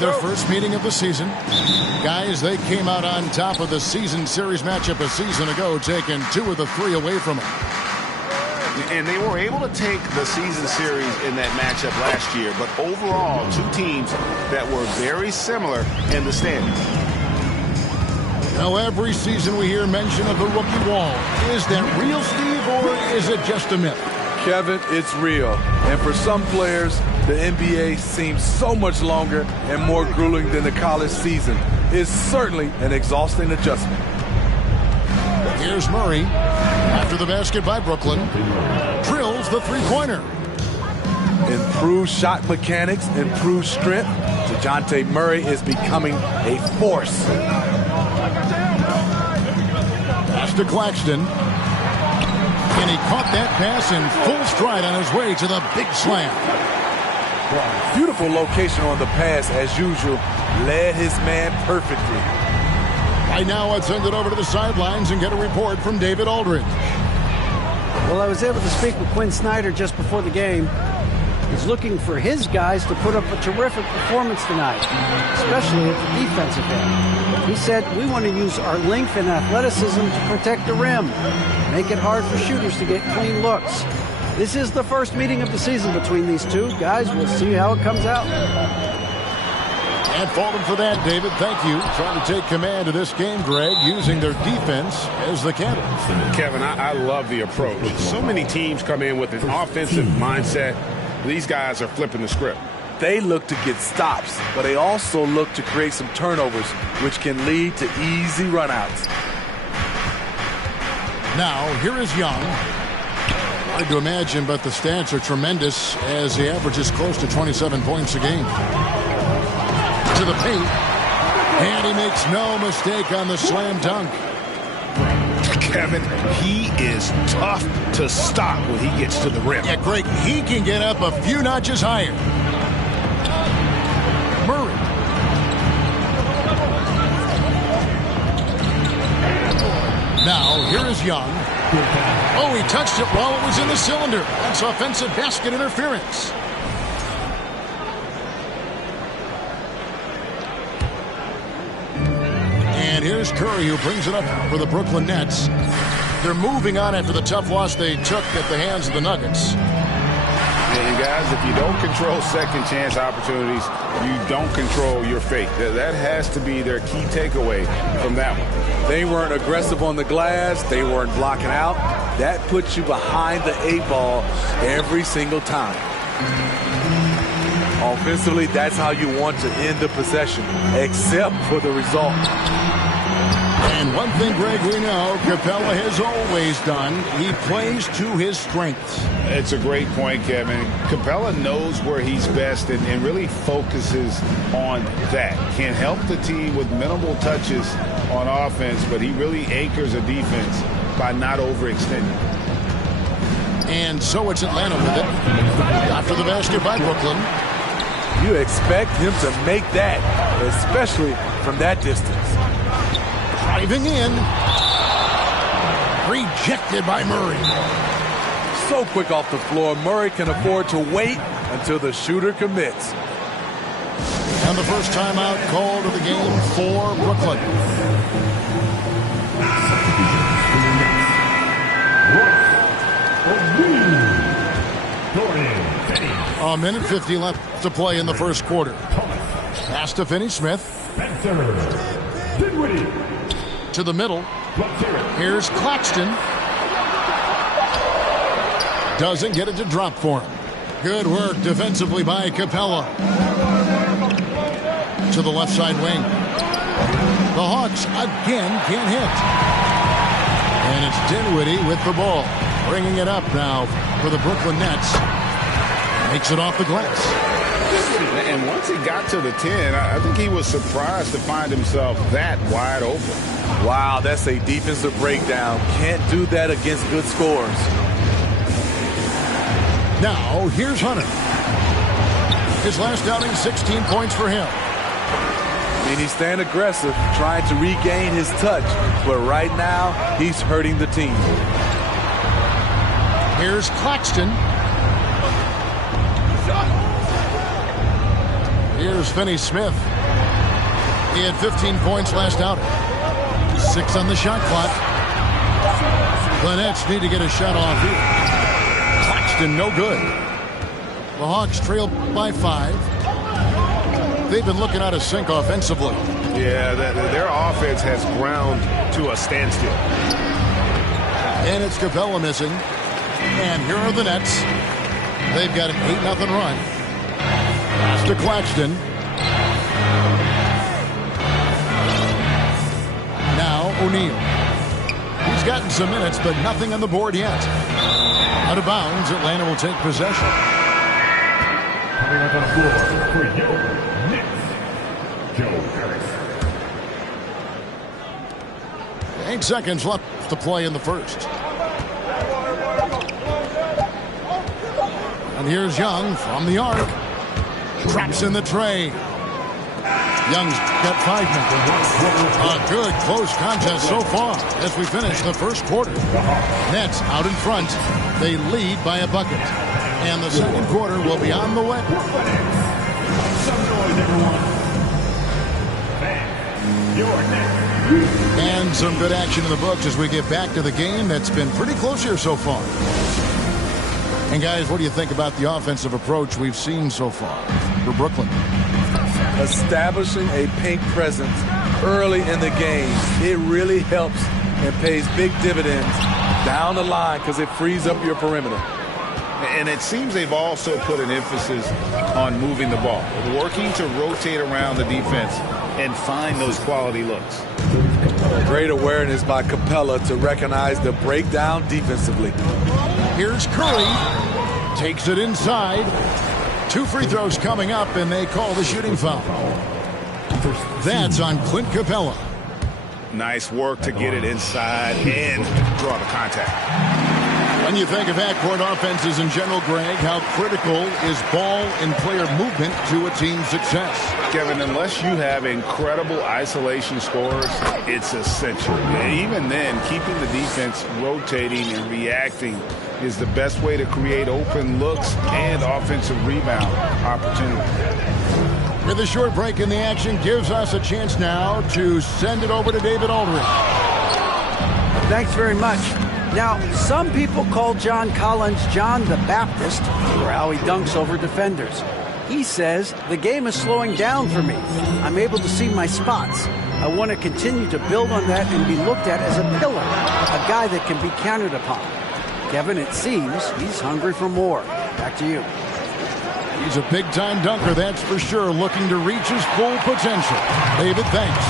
their first meeting of the season. Guys, they came out on top of the season series matchup a season ago, taking 2 of the 3 away from them. And they were able to take the season series in that matchup last year, but overall, 2 teams that were very similar in the standings. Now, every season we hear mention of the rookie wall. Is that real, Steve, or is it just a myth? Kevin, it's real. And for some players, the NBA seems so much longer and more grueling than the college season. It's certainly an exhausting adjustment. Here's Murray. After the basket by Brooklyn. Drills the three-pointer. Improved shot mechanics, improved strength. DeJounte Murray is becoming a force. Pass to Claxton. And he caught that pass in full stride on his way to the big slam. Beautiful location on the pass, as usual. Led his man perfectly. Right now, let's send it over to the sidelines and get a report from David Aldridge. Well, I was able to speak with Quinn Snyder just before the game. He's looking for his guys to put up a terrific performance tonight, especially at the defensive end. He said, we want to use our length and athleticism to protect the rim, make it hard for shooters to get clean looks. This is the first meeting of the season between these two. Guys, we'll see how it comes out. Can't fault him for that, David. Thank you. Trying to take command of this game, Greg, using their defense as the catalyst. Kevin, I love the approach. So many teams come in with an offensive mindset. These guys are flipping the script. They look to get stops, but they also look to create some turnovers, which can lead to easy runouts. Now, here is Young. Hard to imagine, but the stats are tremendous as he averages close to 27 points a game. To the paint, and he makes no mistake on the slam dunk. Kevin, he is tough to stop when he gets to the rim. Yeah, Greg, he can get up a few notches higher. Murray. Now, here is Young. Oh, he touched it while it was in the cylinder. That's offensive basket interference. And here's Curry, who brings it up for the Brooklyn Nets. They're moving on after the tough loss they took at the hands of the Nuggets. And guys, if you don't control second chance opportunities, you don't control your fate. That has to be their key takeaway from that one. They weren't aggressive on the glass. They weren't blocking out. That puts you behind the 8 ball every single time. Offensively, that's how you want to end the possession, except for the result. And one thing, Greg, we know Capella has always done, he plays to his strengths. It's a great point, Kevin. Capella knows where he's best and really focuses on that. Can help the team with minimal touches on offense, but he really anchors a defense by not overextending. And so it's Atlanta with it. After the basket by Brooklyn. You expect him to make that, especially from that distance. Driving in. Rejected by Murray. So quick off the floor, Murray can afford to wait until the shooter commits. And the first timeout called of the game for Brooklyn. A minute 50 left to play in the first quarter. Pass to Finney-Smith. To the middle. Here's Claxton. Doesn't get it to drop for him. Good work defensively by Capella. To the left side wing. The Hawks again can't hit. And it's Dinwiddie with the ball. Bringing it up now for the Brooklyn Nets. Makes it off the glass. And once he got to the 10, I think he was surprised to find himself that wide open. Wow, that's a defensive breakdown. Can't do that against good scores. Now, here's Hunter. His last outing, 16 points for him. I mean, he's staying aggressive, trying to regain his touch. But right now, he's hurting the team. Here's Claxton. Here's Finney Smith. He had 15 points last outing. 6 on the shot clock. The Nets need to get a shot off here. Claxton, no good. The Hawks trail by 5. They've been looking out of sync offensively. Yeah, their offense has ground to a standstill. And it's Capella missing. And here are the Nets. They've got an 8-0 run. Pass to Claxton. Now O'Neal. He's gotten some minutes, but nothing on the board yet. Out of bounds, Atlanta will take possession. Coming up on the floor for your Knicks, Joe Harris. 8 seconds left to play in the first. And here's Young from the arc. Traps in the tray. Young's got 5 minutes. A good close contest so far as we finish the first quarter. Nets out in front. They lead by a bucket. And the second quarter will be on the way. And some good action in the books as we get back to the game that's been pretty close here so far. And guys, what do you think about the offensive approach we've seen so far for Brooklyn? Establishing a paint presence early in the game, it really helps and pays big dividends down the line because it frees up your perimeter. And it seems they've also put an emphasis on moving the ball, working to rotate around the defense and find those quality looks. Great awareness by Capella to recognize the breakdown defensively. Here's Curry. Takes it inside. 2 free throws coming up, and they call the shooting foul. That's on Clint Capella. Nice work to get it inside and draw the contact. When you think of backcourt offenses in general, Greg, how critical is ball and player movement to a team's success? Kevin, unless you have incredible isolation scores, it's essential. And even then, keeping the defense rotating and reacting is the best way to create open looks and offensive rebound opportunities. With a short break in the action, gives us a chance now to send it over to David Aldridge. Thanks very much. Now, some people call John Collins John the Baptist for how he dunks over defenders. He says, the game is slowing down for me. I'm able to see my spots. I want to continue to build on that and be looked at as a pillar, a guy that can be counted upon. Kevin, it seems he's hungry for more. Back to you. He's a big-time dunker, that's for sure, looking to reach his full potential. David, thanks.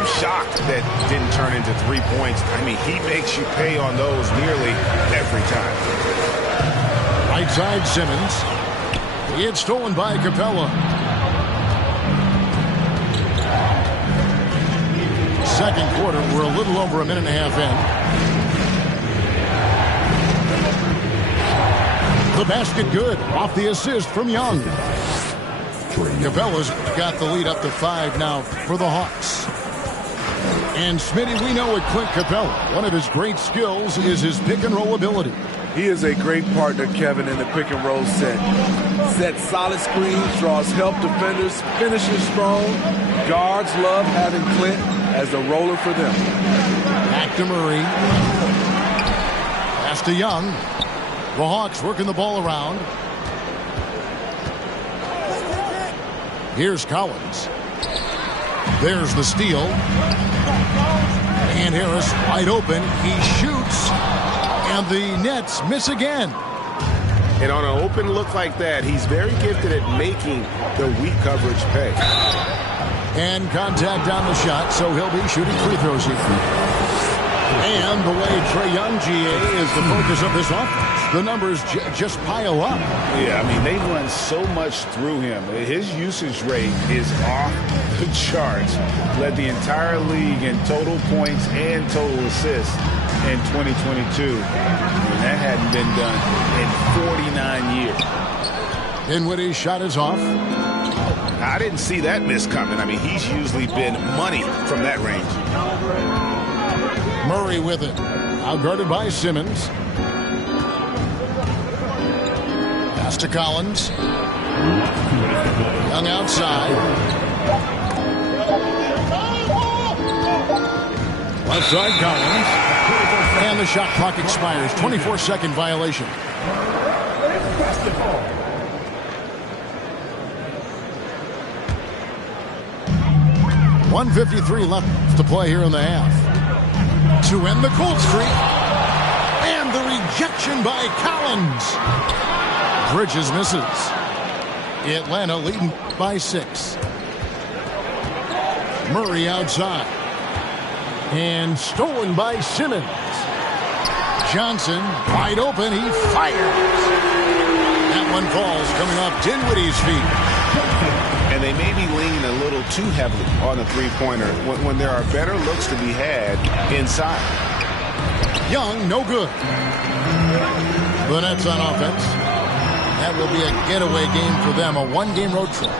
I'm shocked that didn't turn into 3 points. I mean, he makes you pay on those nearly every time. Right side, Simmons. It's stolen by Capella. Second quarter, we're a little over a minute and a half in. The basket good, off the assist from Young. Capella's got the lead up to 5 now for the Hawks. And Smitty, we know with Clint Capella, one of his great skills is his pick and roll ability. He is a great partner, Kevin, in the pick and roll set. Sets solid screens, draws help defenders, finishes strong. Guards love having Clint as a roller for them. Back to Murray. Pass to Young. The Hawks working the ball around. Here's Collins. There's the steal. And Harris wide open. He shoots. And the Nets miss again. And on an open look like that, he's very gifted at making the weak coverage pay. And contact on the shot, so he'll be shooting free throws here. And the way Trae Young, GA, is the focus of this offense. The numbers just pile up. Yeah, I mean, they run so much through him. His usage rate is off the charts. Led the entire league in total points and total assists in 2022. And that hadn't been done in 49 years. Dinwiddie's shot is off. I didn't see that miss coming. I mean, he's usually been money from that range. Murray with it. Outguarded by Simmons. Pass to Collins. Young outside. Left side Collins. And the shot clock expires. 24-second violation. 1:53 left to play here in the half. To end the cold streak. And the rejection by Collins. Bridges misses. Atlanta leading by 6. Murray outside. And stolen by Simmons. Johnson wide open. He fires. That one falls coming off Dinwiddie's feet. And they may be leaning a little too heavily on the three-pointer when there are better looks to be had inside. Young, no good. The Nets on offense. That will be a getaway game for them, a one-game road trip.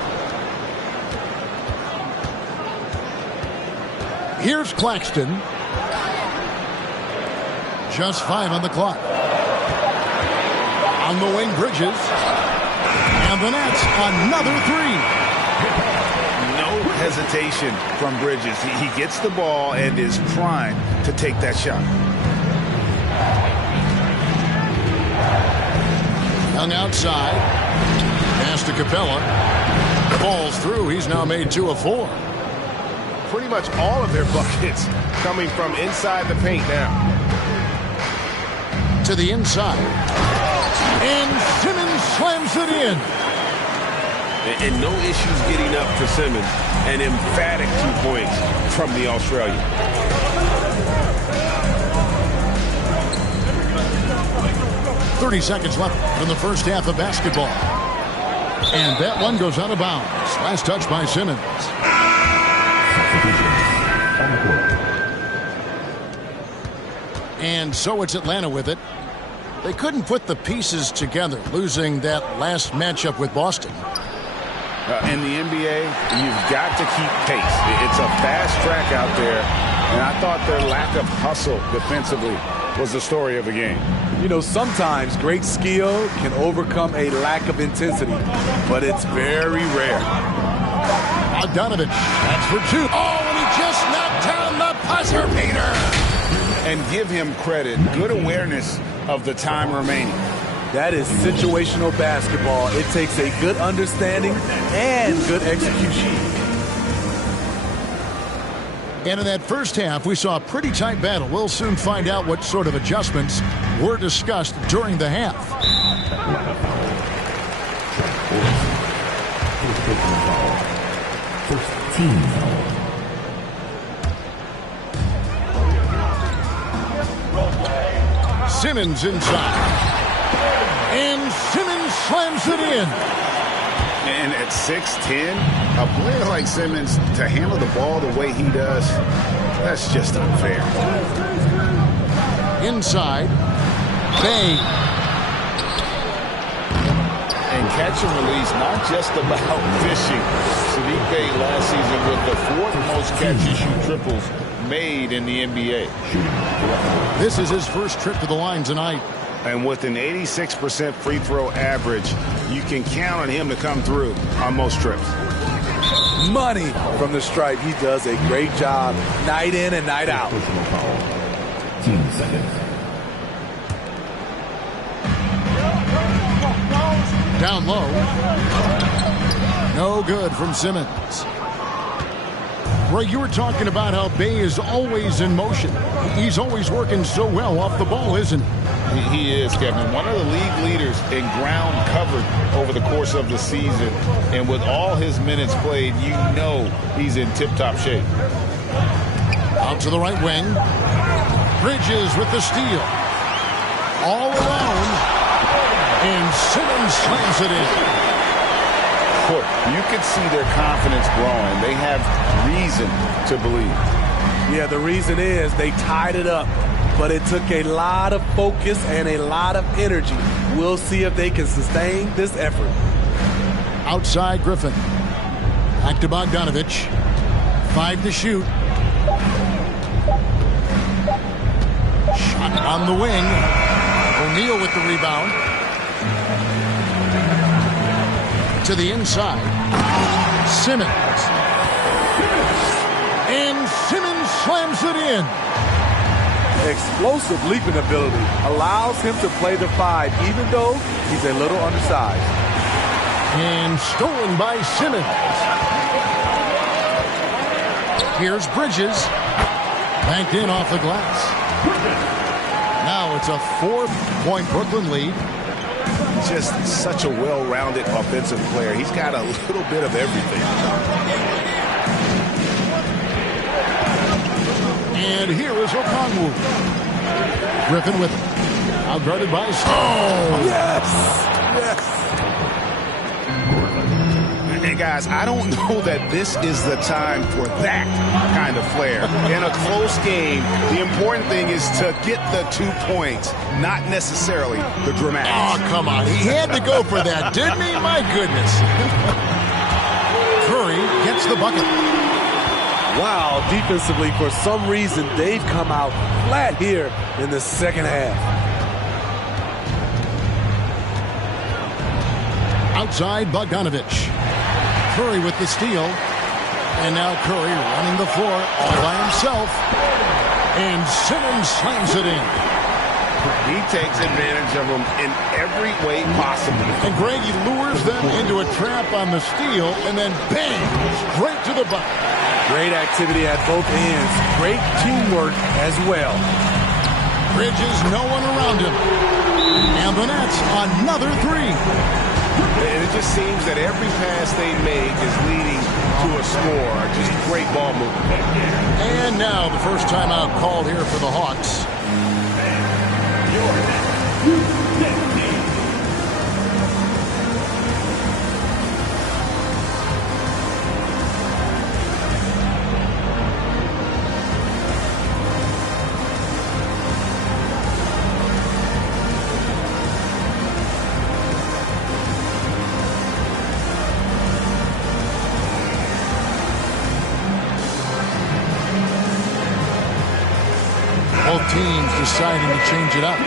Here's Claxton. Just 5 on the clock. On the wing, Bridges. And the Nets, another 3. No hesitation from Bridges. He gets the ball and is primed to take that shot. Young outside. Pass to Capella. Falls through. He's now made 2 of 4. Pretty much all of their buckets coming from inside the paint now. To the inside. And Simmons slams it in. And no issues getting up for Simmons. An emphatic 2 points from the Australian. .30 seconds left in the first half of basketball. And that one goes out of bounds. Last touch by Simmons. And so it's Atlanta with it. They couldn't put the pieces together, losing that last matchup with Boston. In the NBA, you've got to keep pace. It's a fast track out there, and I thought their lack of hustle defensively was the story of the game. You know, sometimes great skill can overcome a lack of intensity, but it's very rare. Bogdanovich, that's for 2. Oh, and he just knocked down the buzzer beater. And give him credit. Good awareness of the time remaining. That is situational basketball. It takes a good understanding and good execution. And in that first half, we saw a pretty tight battle. We'll soon find out what sort of adjustments were discussed during the half. First team foul. Simmons inside. And Simmons slams it in. And at 6'10", a player like Simmons to handle the ball the way he does, that's just unfair. Inside. Bang. And catch and release, not just about fishing. Saddiq Bey last season with the 4th most catch-and-shoot triples made in the NBA. This is his first trip to the line tonight. And with an 86% free throw average, you can count on him to come through on most trips. Money from the stripe. He does a great job night in and night out. 10 seconds. Down low. No good from Simmons. Roy, you were talking about how Bey is always in motion. He's always working so well off the ball, isn't he? He is, Kevin. One of the league leaders in ground covered over the course of the season. And with all his minutes played, you know he's in tip-top shape. Out to the right wing. Bridges with the steal. All alone. And Simmons slams it in. Look, you can see their confidence growing. They have reason to believe. Yeah, the reason is they tied it up. But it took a lot of focus and a lot of energy. We'll see if they can sustain this effort. Outside Griffin. Back to Bogdanovich. 5 to shoot. Shot on the wing. O'Neal with the rebound. To the inside. Simmons. And Simmons slams it in. Explosive leaping ability allows him to play the 5, even though he's a little undersized. And stolen by Simmons. Here's Bridges. Banked in off the glass. Now it's a 4-point Brooklyn lead. Just such a well-rounded offensive player. He's got a little bit of everything. And here is Okongwu. Griffin with it. Outguarded by Stone. Yes! Yes! And guys, I don't know that this is the time for that kind of flair. In a close game, the important thing is to get the 2 points, not necessarily the dramatics. Oh, come on. He had to go for that, didn't he? My goodness. Curry gets the bucket. Wow, defensively, for some reason, they've come out flat here in the second half. Outside, Bogdanovich. Curry with the steal. And now Curry running the floor all by himself. And Simmons slams it in. He takes advantage of them in every way possible. And Greg, he lures them into a trap on the steal, and then bang, straight to the bucket. Great activity at both ends. Great teamwork as well. Bridges, no one around him. And the Nets, another 3. And it just seems that every pass they make is leading to a score. Just great ball movement. And now the first timeout called here for the Hawks. Both teams deciding to change it up.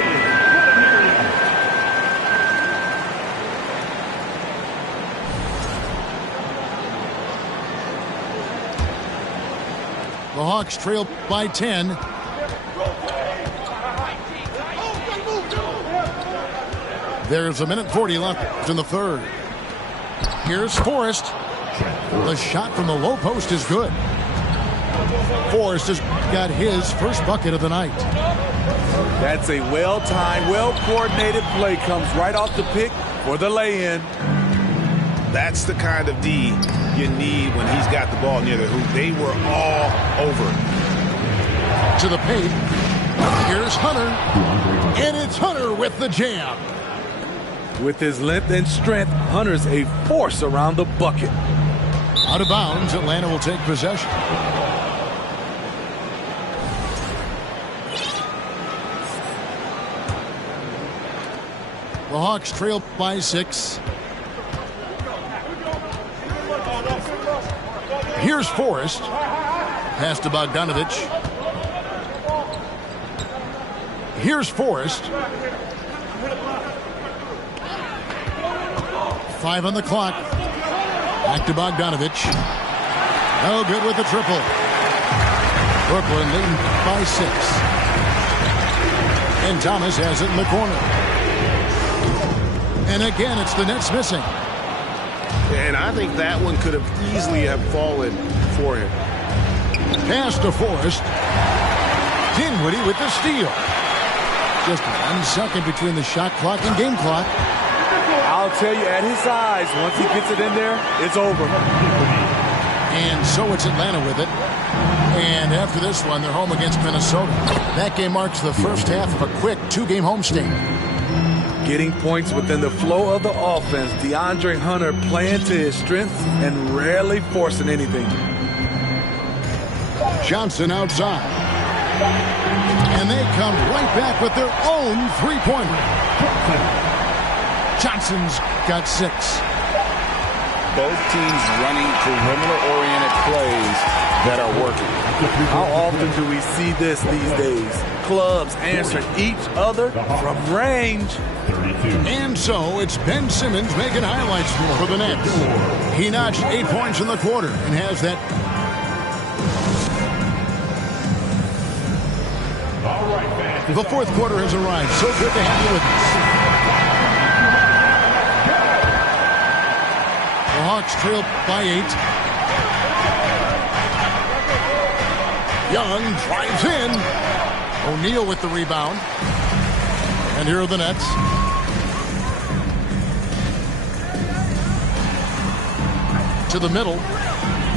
The Hawks trail by 10. There's a minute 40 left in the third. Here's Forrest. The shot from the low post is good. Forrest has got his first bucket of the night. That's a well-timed, well-coordinated play. Comes right off the pick for the lay-in. That's the kind of D you need when he's got the ball near the hoop. They were all over it. To the paint. Here's Hunter. And it's Hunter with the jam. With his length and strength, Hunter's a force around the bucket. Out of bounds, Atlanta will take possession. The Hawks trail by 6. Here's Forrest. Pass to Bogdanovich. Here's Forrest. 5 on the clock. Back to Bogdanovich. No good with the triple. Brooklyn leading by 6. And Thomas has it in the corner. And again, it's the Nets missing. And I think that one could have easily have fallen for him. Pass to Forrest. Dinwiddie with the steal. Just 1 second between the shot clock and game clock. I'll tell you, at his size, once he gets it in there, it's over. And so it's Atlanta with it. And after this one, they're home against Minnesota. That game marks the first half of a quick 2-game homestand. Getting points within the flow of the offense. DeAndre Hunter playing to his strengths and rarely forcing anything. Johnson outside. And they come right back with their own 3-pointer. Johnson's got 6. Both teams running perimeter-oriented plays that are working. How often do we see this these days? Clubs answer each other from range. 32. And so it's Ben Simmons making highlights for the Nets. He notched 8 points in the quarter and has that. All right, fans. The fourth quarter has arrived. So good to have you with us. The Hawks trail by 8. Young drives in. O'Neal with the rebound. And here are the Nets. To the middle.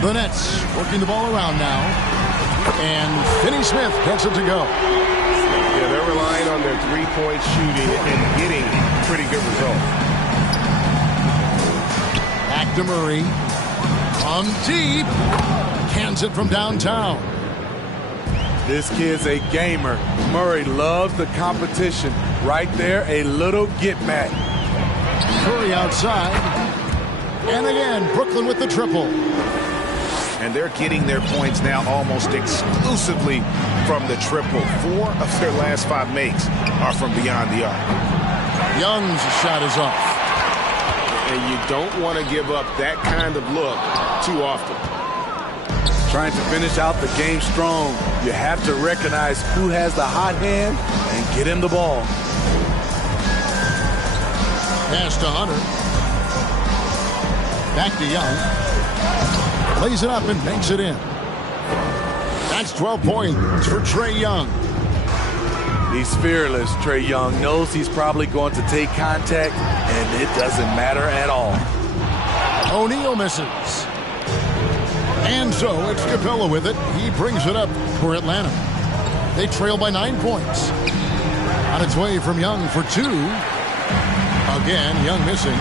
The Nets working the ball around now. And Finney Smith gets it to go. Yeah, they're relying on their three-point shooting and getting pretty good results. Back to Murray. From deep. Cans it from downtown. This kid's a gamer. Murray loves the competition. Right there, a little get back. Curry outside. And again, Brooklyn with the triple. And they're getting their points now almost exclusively from the triple. 4 of their last 5 makes are from beyond the arc. Young's shot is off. And you don't want to give up that kind of look too often. Trying to finish out the game strong, you have to recognize who has the hot hand and get him the ball. Pass to Hunter. Back to Young. Lays it up and banks it in. That's 12 points for Trae Young. He's fearless. Trae Young knows he's probably going to take contact, and it doesn't matter at all. O'Neal misses. And so it's Capella with it. He brings it up for Atlanta. They trail by 9 points. On its way from Young for 2. Again, Young missing.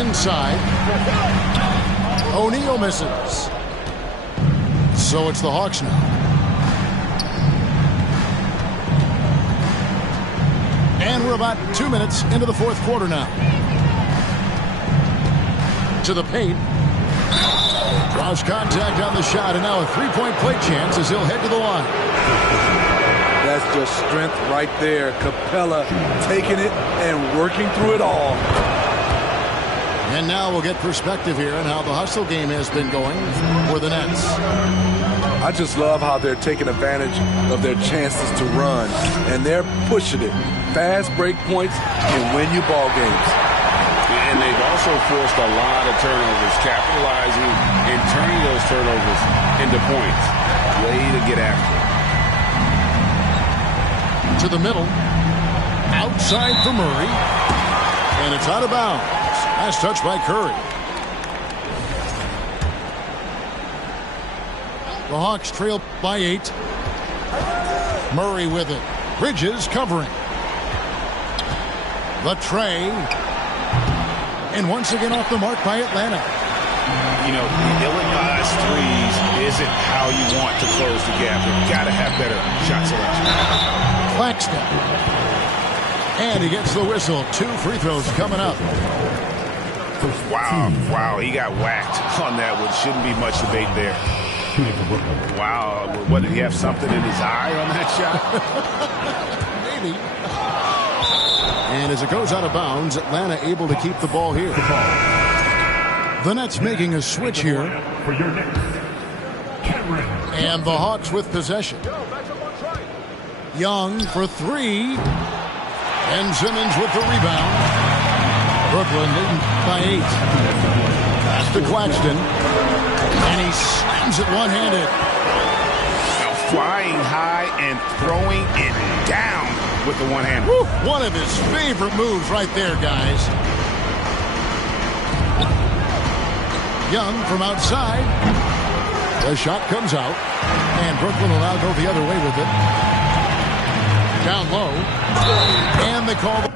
Inside. O'Neal misses. So it's the Hawks now. And we're about 2 minutes into the fourth quarter now. To the paint. Draws contact on the shot, and now a three-point play chance as he'll head to the line. That's just strength right there. Capella taking it and working through it all. And now we'll get perspective here on how the hustle game has been going for the Nets. I just love how they're taking advantage of their chances to run, and they're pushing it. Fast break points can win you ball games. And they've also forced a lot of turnovers, capitalizing and turning those turnovers into points. Way to get after it. To the middle. Outside for Murray. And it's out of bounds. Last touch by Curry. The Hawks trail by 8. Murray with it. Bridges covering. The Trae. And once again off the mark by Atlanta. You know, the ill-advised threes isn't how you want to close the gap. You've got to have better shot selection. Claxton. And he gets the whistle. 2 free throws coming up. Wow, he got whacked on that one. Shouldn't be much debate there. Wow, what, did he have something in his eye on that shot? Maybe. And as it goes out of bounds, Atlanta able to keep the ball here. The Nets making a switch here. For your Knicks, Cameron. And the Hawks with possession. Young for 3. And Simmons with the rebound. Brooklyn leading by 8. Pass to Claxton. And he slams it one-handed. Now flying high and throwing it down with the one-hand. One of his favorite moves right there, guys. Young from outside. The shot comes out. And Brooklyn will now go the other way with it. Down low. And they call the